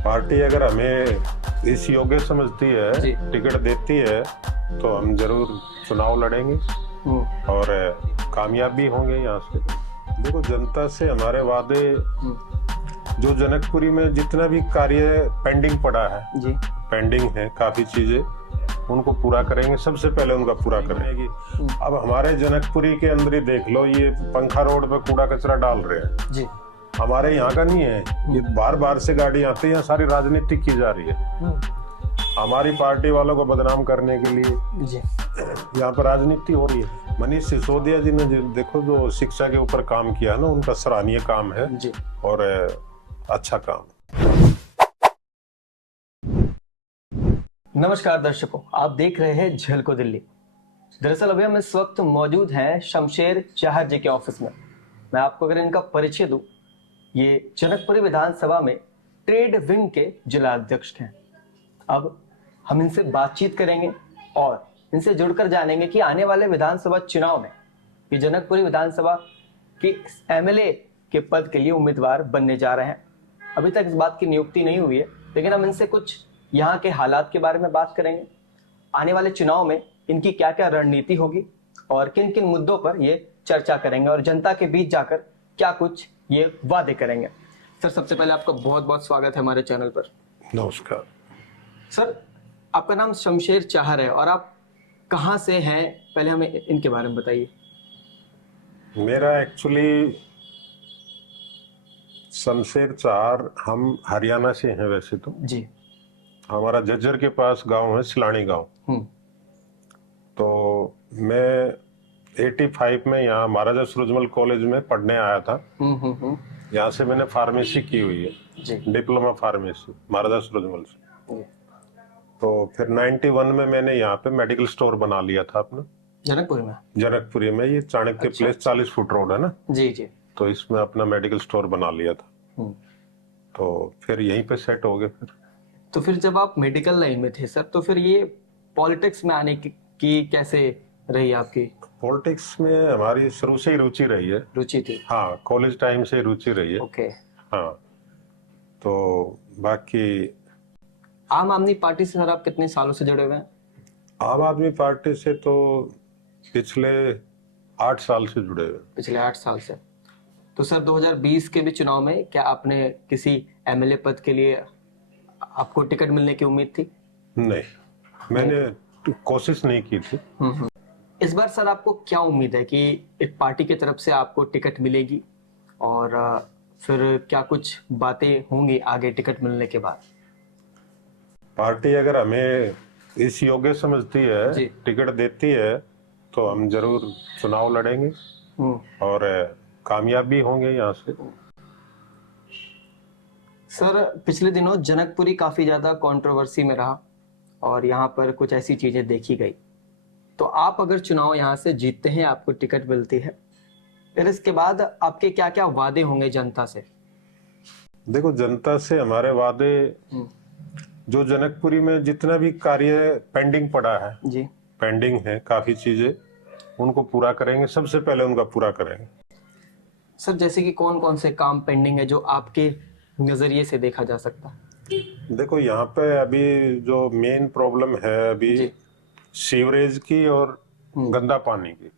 Party अगर हमें इस योग्य समझती है, टिकट देती है, तो हम जरूर चुनाव लड़ेंगे और कामयाब भी होंगे। यहाँ से देखो, जनता से हमारे वादे, जो जनकपुरी में जितना भी कार्य पेंडिंग पड़ा है जी, पेंडिंग है काफी चीजें, उनको पूरा करेंगे। सबसे पहले उनका पूरा करेंगे। अब हमारे जनकपुरी के अंदर ही देख लो, ये पंखा रोड पे कूड़ा कचरा डाल रहे हैं जी, हमारे यहाँ का नहीं है। ये बार बार से गाड़ी आती है, यहाँ सारी राजनीति की जा रही है हमारी पार्टी वालों को बदनाम करने के लिए जी। यहाँ पर राजनीति हो रही है। मनीष सिसोदिया जी ने देखो जो शिक्षा के ऊपर काम किया ना, उनका सराहनीय काम है जी, और अच्छा काम। नमस्कार दर्शकों, आप देख रहे हैं झलको दिल्ली। दरअसल अभी हम इस वक्त मौजूद हैं शमशेर चाहर जी के ऑफिस में। मैं आपको अगर इनका परिचय दूं, ये जनकपुरी विधानसभा में ट्रेड विंग के जिला अध्यक्ष हैं। अब हम इनसे बातचीत करेंगे और इनसे जुड़कर जानेंगे कि आने वाले विधानसभा चुनाव में ये जनकपुरी विधानसभा के एमएलए के पद के लिए उम्मीदवार बनने जा रहे हैं। अभी तक इस बात की नियुक्ति नहीं हुई है, लेकिन हम इनसे कुछ यहाँ के हालात के बारे में बात करेंगे। आने वाले चुनाव में इनकी क्या क्या रणनीति होगी और किन किन मुद्दों पर ये चर्चा करेंगे और जनता के बीच जाकर क्या कुछ ये वादे करेंगे। सर, सबसे पहले आपका बहुत बहुत स्वागत है हमारे चैनल पर। नमस्कार सर, आपका नाम शमशेर चाहर है और आप कहाँ से हैं, पहले हमें इनके बारे में बताइए। मेरा एक्चुअली शमशेर चाहर, हम हरियाणा से हैं वैसे तो जी। हमारा झज्जर के पास गांव है सिलानी गांव। तो मैं 85 में यहाँ महाराजा सूरजमल कॉलेज में पढ़ने आया था। यहाँ से मैंने फार्मेसी की हुई है, डिप्लोमा फार्मेसी महाराजा सूरजमल से। तो फिर 91 में मैंने यहाँ पे मेडिकल स्टोर बना लिया था अपना जनकपुरी में। ये चाणक्य प्लेस 40 फुट रोड है ना जी जी। तो इसमें अपना मेडिकल स्टोर बना लिया था। तो फिर यहीं पे सेट हो गए। फिर जब आप मेडिकल लाइन में थे सर, तो फिर ये पॉलिटिक्स में आने की कैसे रही आपकी? पॉलिटिक्स में हमारी शुरू से ही रुचि रही है। रुचि थी? हाँ, कॉलेज टाइम से रुचि रही है। ओके। हाँ, तो बाकी आम आदमी पार्टी से सर आप कितने सालों से जुड़े हुए हैं? आम आदमी पार्टी से तो पिछले 8 साल से जुड़े हुए। पिछले 8 साल से। तो सर 2020 के भी चुनाव में क्या आपने किसी एमएलए पद के लिए आपको टिकट मिलने की उम्मीद थी? नहीं, मैंने कोशिश नहीं की थी। इस बार सर आपको क्या उम्मीद है कि एक पार्टी की तरफ से आपको टिकट मिलेगी और फिर क्या कुछ बातें होंगी आगे टिकट मिलने के बाद? पार्टी अगर हमें इस योग्य समझती है, टिकट देती है, तो हम जरूर चुनाव लड़ेंगे और कामयाब भी होंगे यहाँ से। सर, पिछले दिनों जनकपुरी काफी ज्यादा कंट्रोवर्सी में रहा और यहाँ पर कुछ ऐसी चीजें देखी गई। तो आप अगर चुनाव यहाँ से जीतते हैं, आपको टिकट मिलती है, फिर इसके बाद आपके क्या क्या वादे होंगे जनता से? देखो, जनता से हमारे वादे, जो जनकपुरी में जितना भी कार्य पेंडिंग पड़ा है जी, पेंडिंग है काफी चीजें, उनको पूरा करेंगे। सबसे पहले उनका पूरा करेंगे। सर, जैसे कि कौन कौन से काम पेंडिंग है जो आपके नजरिए से देखा जा सकता है? देखो, यहाँ पे अभी जो मेन प्रॉब्लम है अभी सीवरेज की और गंदा पानी की।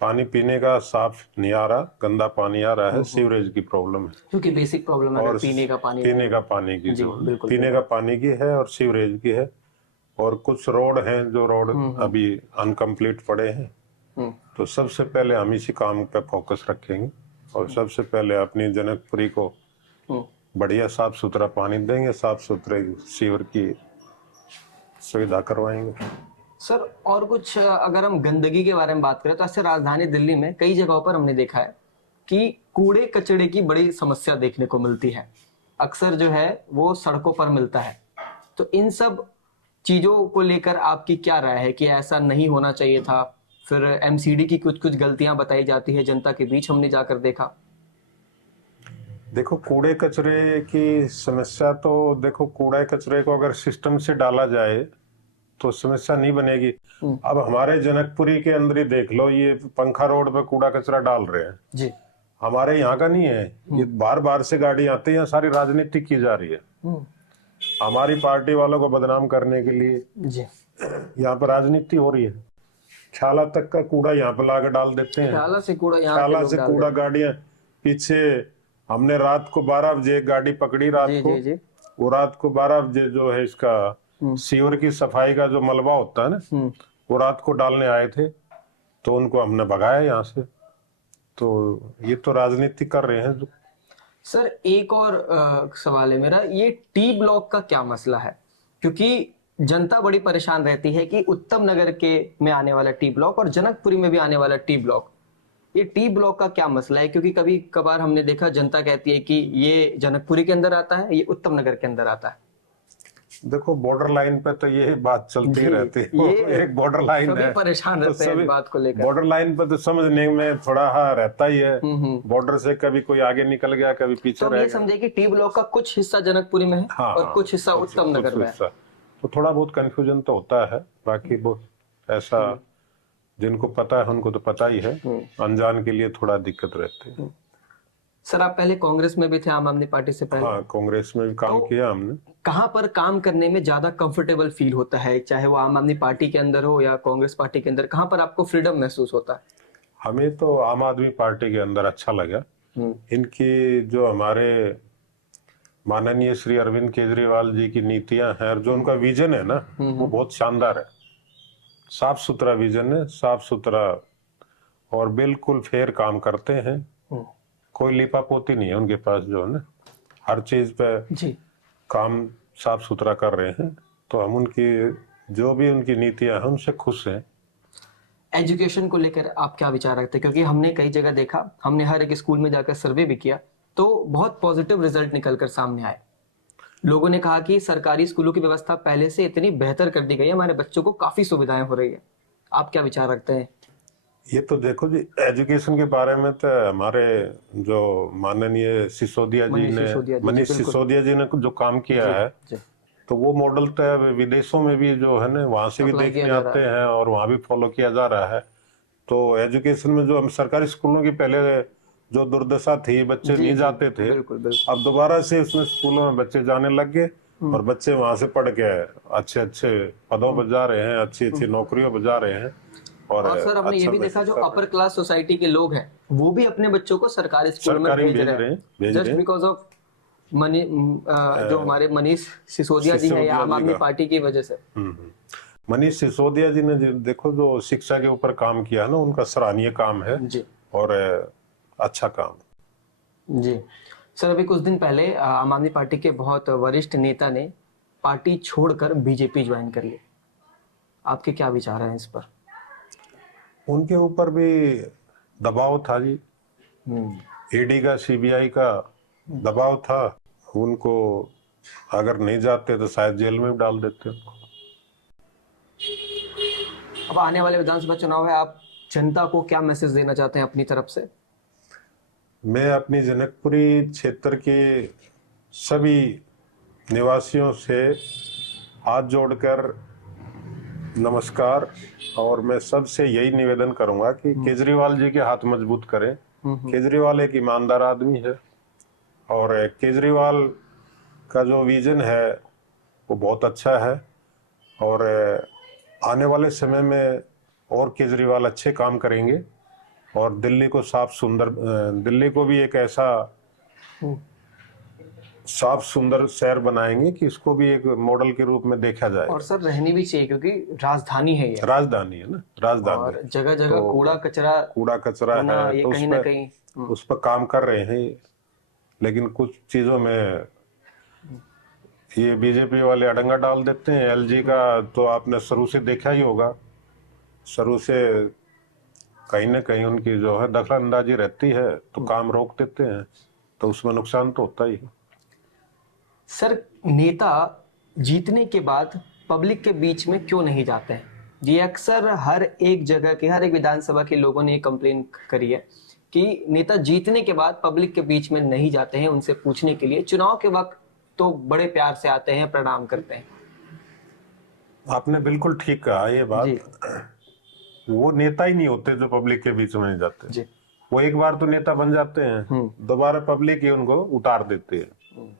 पानी पीने का साफ नहीं आ रहा, गंदा पानी आ रहा है। सीवरेज की प्रॉब्लम है, क्योंकि बेसिक प्रॉब्लम है पीने का पानी की पीने का पानी की है और सीवरेज की है। और कुछ रोड हैं जो रोड अभी अनकम्प्लीट पड़े हैं। तो सबसे पहले हम इसी काम पे फोकस रखेंगे और सबसे पहले अपनी जनकपुरी को बढ़िया साफ सुथरा पानी देंगे, साफ सुथरे सीवर की सुविधा करवाएंगे। सर, और कुछ अगर हम गंदगी के बारे में बात करें तो ऐसे राजधानी दिल्ली में कई जगहों पर हमने देखा है कि कूड़े कचड़े की बड़ी समस्या देखने को मिलती है। अक्सर जो है वो सड़कों पर मिलता है। तो इन सब चीजों को लेकर आपकी क्या राय है कि ऐसा नहीं होना चाहिए था? फिर एमसीडी की कुछ कुछ गलतियां बताई जाती है जनता के बीच, हमने जाकर देखा। देखो, कूड़े कचरे की समस्या तो देखो, कूड़ा कचरे को अगर सिस्टम से डाला जाए तो समस्या नहीं बनेगी। अब हमारे जनकपुरी के अंदर ही देख लो, ये पंखा रोड पे कूड़ा कचरा डाल रहे हैं जी, हमारे यहाँ का नहीं है, ये बार बार से गाड़ी आती है, सारी राजनीति की जा रही है हमारी पार्टी वालों को बदनाम करने के लिए जी। यहाँ पर राजनीति हो रही है। छाला तक का कूड़ा यहाँ पर लाकर डाल देते हैं, छाला से कूड़ा यहाँ छाला से कूड़ा गाड़ियां पीछे। हमने रात को 12 बजे एक गाड़ी पकड़ी, रात को जी। वो रात को 12 बजे जो है इसका सीवर की सफाई का जो मलबा होता है ना, वो रात को डालने आए थे, तो उनको हमने भगाया यहाँ से। तो ये तो राजनीति कर रहे हैं। सर एक और सवाल है मेरा, ये टी ब्लॉक का क्या मसला है? क्योंकि जनता बड़ी परेशान रहती है कि उत्तम नगर के में आने वाला टी ब्लॉक और जनकपुरी में भी आने वाला टी ब्लॉक, ये टी ब्लॉक का क्या मसला है? क्योंकि कभी कभार हमने देखा जनता कहती है कि ये जनकपुरी के अंदर आता है, ये उत्तम नगर के अंदर आता है। देखो बॉर्डर लाइन पे तो यही बात चलती रहती है, एक बॉर्डर लाइन है, परेशान रहते हैं इस बात को लेकर। बॉर्डर लाइन पे तो समझने में थोड़ा रहता ही है, बॉर्डर से कभी कोई आगे निकल गया, कभी पीछे तो ये समझे कि टी ब्लॉक का कुछ हिस्सा जनकपुरी में है और कुछ हिस्सा उत्तम नगर में है, तो थोड़ा बहुत कंफ्यूजन तो होता है। बाकी बहुत ऐसा जिनको पता है उनको तो पता ही है, अनजान के लिए थोड़ा दिक्कत रहती है। सर आप पहले कांग्रेस में भी थे, आम आदमी पार्टी से पहले? हाँ, कांग्रेस में भी काम किया हमने। कहाँ पर काम करने में ज्यादा कंफर्टेबल फील होता है, चाहे वो आम आदमी पार्टी के अंदर हो या कांग्रेस पार्टी के अंदर? कहाँ पर आपको फ्रीडम महसूस होता है? हमें तो आम आदमी पार्टी के अंदर अच्छा लगा। इनकी जो हमारे माननीय श्री अरविंद केजरीवाल जी की नीतियां हैं और जो उनका विजन है ना, वो बहुत शानदार है। साफ सुथरा विजन है, साफ सुथरा, और बिल्कुल फेयर काम करते हैं। कोई लिपापोती नहीं है उनके पास, जो है ना हर चीज पे जी काम साफ सुथरा कर रहे हैं। तो हम उनकी जो भी उनकी नीतियां हैं उनसे खुश हैं। एजुकेशन को लेकर आप क्या विचार रखते हैं? क्योंकि हमने कई जगह देखा, हमने हर एक स्कूल में जाकर सर्वे भी किया, तो बहुत पॉजिटिव रिजल्ट निकलकर सामने आए। लोगों ने कहा कि सरकारी स्कूलों की व्यवस्था पहले से इतनी बेहतर कर दी गई है, हमारे बच्चों को काफी सुविधाएं हो रही है। आप क्या विचार रखते हैं? ये तो देखो जी, एजुकेशन के बारे में तो हमारे जो माननीय सिसोदिया जी ने, मनीष सिसोदिया जी ने जो काम किया है, तो वो मॉडल तो विदेशों में भी जो है ना, वहां से भी देखने आते हैं और वहां भी फॉलो किया जा रहा है। तो एजुकेशन में जो हम सरकारी स्कूलों की पहले जो दुर्दशा थी, बच्चे नहीं जाते थे, अब दोबारा से उसमें स्कूलों में बच्चे जाने लग गए और बच्चे वहां से पढ़ के अच्छे अच्छे पदों पर जा रहे हैं, अच्छी अच्छी नौकरियों पर जा रहे हैं। और सर हमने ये भी देखा, जो अपर क्लास सोसाइटी के लोग हैं वो भी अपने बच्चों को सरकारी स्कूल में भेज रहे हैं, जस्ट बिकॉज ऑफ मनी, जो हमारे मनीष सिसोदिया जी है या आम आदमी पार्टी की वजह से। मनीष सिसोदिया जी ने देखो जो शिक्षा के ऊपर काम किया है ना, उनका सराहनीय काम है जी, और अच्छा काम जी। सर अभी कुछ दिन पहले आम आदमी पार्टी के बहुत वरिष्ठ नेता ने पार्टी छोड़कर बीजेपी ज्वाइन कर ली, आपके क्या विचार हैं इस पर? उनके ऊपर भी दबाव था जी, ईडी का, सीबीआई का दबाव था। उनको अगर नहीं जाते तो शायद जेल में भी डाल देते उनको। अब आने वाले विधानसभा चुनाव है, आप जनता को क्या मैसेज देना चाहते हैं अपनी तरफ से? मैं अपनी जनकपुरी क्षेत्र के सभी निवासियों से हाथ जोड़कर नमस्कार, और मैं सबसे यही निवेदन करूंगा कि केजरीवाल जी के हाथ मजबूत करें। केजरीवाल एक ईमानदार आदमी है और केजरीवाल का जो विजन है वो बहुत अच्छा है, और आने वाले समय में और केजरीवाल अच्छे काम करेंगे और दिल्ली को साफ सुंदर, दिल्ली को भी एक ऐसा साफ सुंदर शहर बनाएंगे कि इसको भी एक मॉडल के रूप में देखा जाए। और सर रहनी भी चाहिए, क्योंकि राजधानी है ये, राजधानी है ना, राजधानी, और जगह जगह तो कूड़ा कचरा है, तो कहीं ना कहीं उस पर काम कर रहे हैं। लेकिन कुछ चीजों में ये बीजेपी वाले अड़ंगा डाल देते हैं। एलजी का तो आपने शुरू से देखा ही होगा, शुरू से कहीं ना कहीं उनकी जो है दखल अंदाजी रहती है, तो काम रोक देते हैं, तो उसमें नुकसान तो होता ही है। सर नेता जीतने के बाद पब्लिक के बीच में क्यों नहीं जाते हैं? ये अक्सर हर एक जगह के, हर एक विधानसभा के लोगों ने कंप्लेन करी है कि नेता जीतने के बाद पब्लिक के बीच में नहीं जाते हैं उनसे पूछने के लिए। चुनाव के वक्त तो बड़े प्यार से आते हैं, प्रणाम करते हैं। आपने बिल्कुल ठीक कहा ये बात। वो नेता ही नहीं होते जो पब्लिक के बीच में नहीं जाते जी। वो एक बार तो नेता बन जाते हैं, दोबारा पब्लिक ही उनको उतार देती है।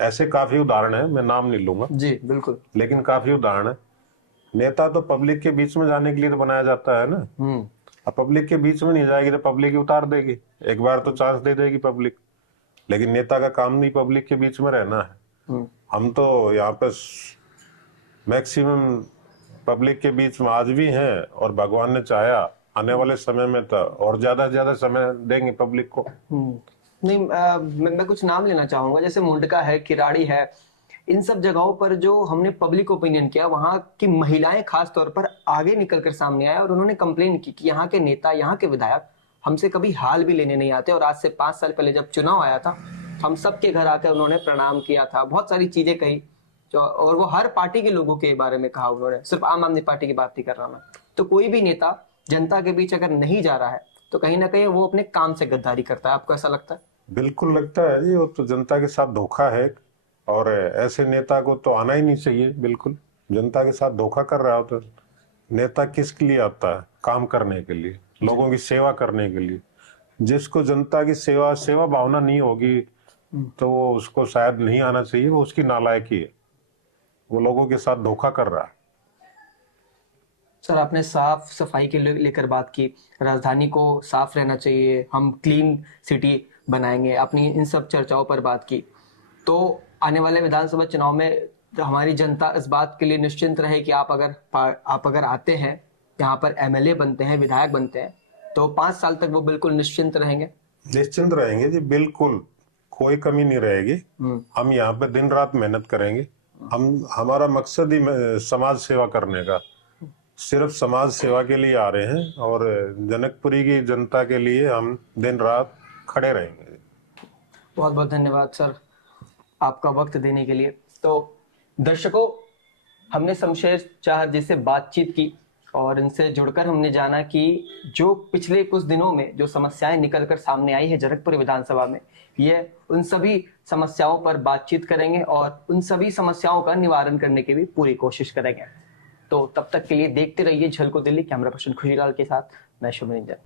ऐसे काफी उदाहरण है, मैं नाम नहीं लूंगा जी बिल्कुल, लेकिन काफी उदाहरण है। नेता तो पब्लिक के बीच में जाने के लिए तो बनाया जाता है ना। अब पब्लिक के बीच में नहीं जाएगी तो पब्लिक ही उतार देगी, एक बार तो चांस दे देगी पब्लिक। लेकिन नेता का काम नहीं पब्लिक के बीच में रहना है। हम तो यहाँ पे मैक्सिमम पब्लिक के बीच में आज भी हैं, और भगवान ने चाहा आने वाले समय में तो और ज्यादा समय देंगे पब्लिक को। नहीं, मैं कुछ नाम लेना चाहूंगा, जैसे मुंडका है, किराड़ी है, इन सब जगहों पर जो हमने पब्लिक ओपिनियन किया, वहां की महिलाएं खास तौर पर आगे निकलकर सामने आए और उन्होंने कंप्लेन की कि यहाँ के नेता, यहाँ के विधायक हमसे कभी हाल भी लेने नहीं आते। और आज से 5 साल पहले जब चुनाव आया था, हम सबके घर आकर उन्होंने प्रणाम किया था, बहुत सारी चीजें कही, और वो हर पार्टी के लोगों के बारे में कहा उन्होंने, सिर्फ आम आदमी पार्टी की बात नहीं कर रहा मैं। तो कोई भी नेता जनता के बीच अगर नहीं जा रहा है तो कहीं ना कहीं वो अपने काम से गद्दारी करता है। आपको ऐसा लगता है? बिल्कुल लगता है जी, वो तो जनता के साथ धोखा है, और ऐसे नेता को तो आना ही नहीं चाहिए। बिल्कुल जनता के साथ धोखा कर रहा हो तो नेता किसके लिए आता है? काम करने के लिए, लोगों की सेवा करने के लिए। जिसको जनता की सेवा भावना नहीं होगी तो वो उसको शायद नहीं आना चाहिए, वो उसकी नालायकी है, वो लोगों के साथ धोखा कर रहा है। सर, आपने साफ सफाई के लेकर बात की, राजधानी को साफ रहना चाहिए, हम क्लीन सिटी बनाएंगे, अपनी इन सब चर्चाओं पर बात की। तो आने वाले विधानसभा चुनाव में हमारी जनता इस बात के लिए निश्चिंत रहे कि आप अगर आते हैं यहाँ पर, एमएलए बनते हैं, विधायक बनते हैं, तो 5 साल तक वो बिल्कुल निश्चिंत रहेंगे। निश्चिंत रहेंगे जी, बिल्कुल कोई कमी नहीं रहेगी। हम यहाँ पे दिन रात मेहनत करेंगे। हमारा मकसद ही समाज सेवा करने का, सिर्फ समाज सेवा के लिए आ रहे हैं, और जनकपुरी की जनता के लिए हम दिन रात खड़े रहेंगे। बहुत बहुत धन्यवाद सर आपका वक्त देने के लिए। तो दर्शकों, हमने शमशेर चाहर जी से बातचीत की और इनसे जुड़कर हमने जाना कि जो पिछले कुछ दिनों में जो समस्याएं निकलकर सामने आई है जनकपुर विधानसभा में, ये उन सभी समस्याओं पर बातचीत करेंगे और उन सभी समस्याओं का निवारण करने की भी पूरी कोशिश करेंगे। तो तब तक के लिए देखते रहिए झलको दिल्ली। कैमरा पर्सन खुशीलाल के साथ मैं शुभ रंजन।